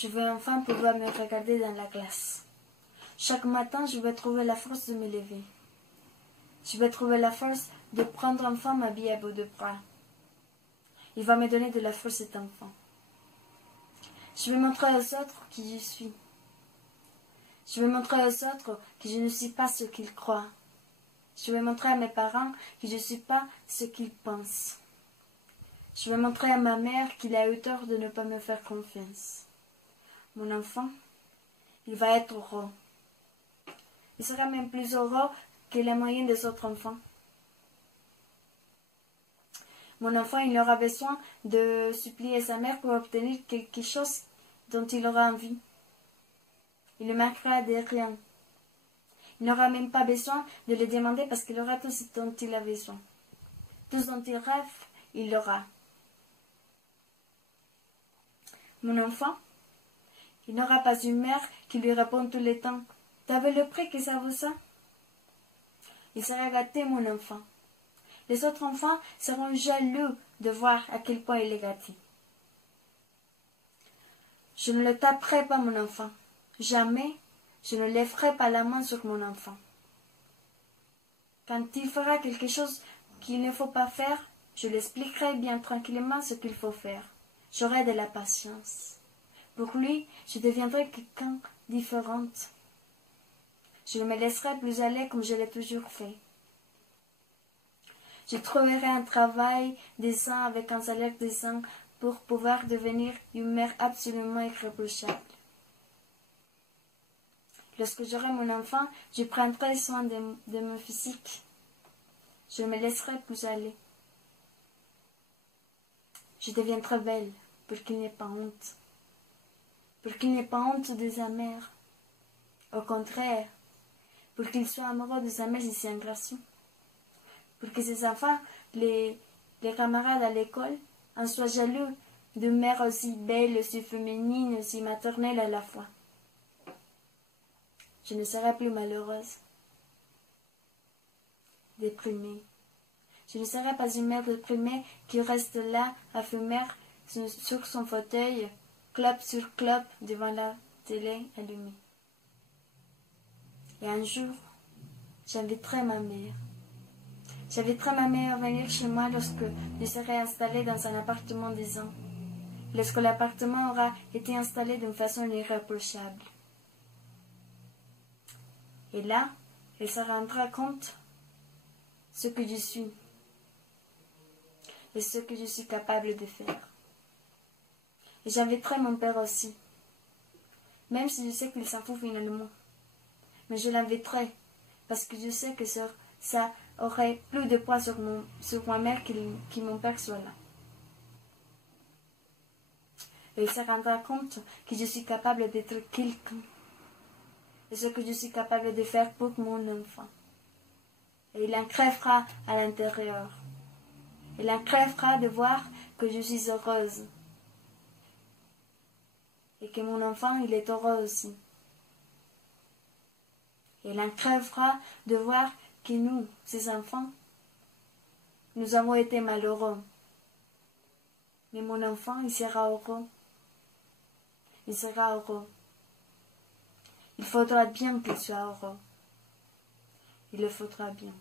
Je veux enfin pouvoir me regarder dans la glace. Chaque matin, je veux trouver la force de me lever. Je veux trouver la force de prendre enfin ma vie à bout de bras. Il va me donner de la force cet enfant. Je veux montrer aux autres qui je suis. Je veux montrer aux autres que je ne suis pas ce qu'ils croient. Je veux montrer à mes parents que je ne suis pas ce qu'ils pensent. Je veux montrer à ma mère qu'il a eu tort de ne pas me faire confiance. Mon enfant, il va être heureux. Il sera même plus heureux que la moyenne des autres enfants. Mon enfant, il aura besoin de supplier sa mère pour obtenir quelque chose dont il aura envie. Il ne manquera de rien. Il n'aura même pas besoin de le demander parce qu'il aura tout ce dont il a besoin. Tout ce dont il rêve, il l'aura. Mon enfant, il n'aura pas une mère qui lui répond tout le temps. T'avais le prix que ça vaut ça? Il sera gâté, mon enfant. Les autres enfants seront jaloux de voir à quel point il est gâté. Je ne le taperai pas, mon enfant. Jamais je ne lèverai pas la main sur mon enfant. Quand il fera quelque chose qu'il ne faut pas faire, je l'expliquerai bien tranquillement ce qu'il faut faire. J'aurai de la patience. Pour lui, je deviendrai quelqu'un différente. Je ne me laisserai plus aller comme je l'ai toujours fait. Je trouverai un travail décent avec un salaire décent pour pouvoir devenir une mère absolument irréprochable. Lorsque j'aurai mon enfant, je prendrai soin de mon physique. Je ne me laisserai plus aller. Je deviendrai belle pour qu'il n'ait pas honte. Pour qu'il n'ait pas honte de sa mère. Au contraire, pour qu'il soit amoureux de sa mère si c'est un garçon. Pour que ses enfants, les camarades à l'école, en soient jaloux d'une mère aussi belle, aussi féminine, aussi maternelle à la fois. Je ne serai plus malheureuse, déprimée. Je ne serai pas une mère déprimée qui reste là à fumer sur son fauteuil, clope sur clope devant la télé allumée. Et un jour, j'inviterai ma mère. J'inviterai ma mère à venir chez moi lorsque je serai installée dans un appartement des ans, lorsque l'appartement aura été installé d'une façon irréprochable. Et là, elle se rendra compte ce que je suis et ce que je suis capable de faire. Et j'inviterai mon père aussi, même si je sais qu'il s'en fout finalement. Mais je l'inviterai parce que je sais que ça aurait plus de poids sur ma mère que mon père soit là. Et il se rendra compte que je suis capable d'être quelqu'un. Et ce que je suis capable de faire pour mon enfant. Et il en crèvera à l'intérieur. Il en crèvera de voir que je suis heureuse. Et que mon enfant, il est heureux aussi. Et il en crèvera de voir que nous, ses enfants, nous avons été malheureux. Mais mon enfant, il sera heureux. Il sera heureux. Il faudra bien qu'il soit heureux. Il le faudra bien.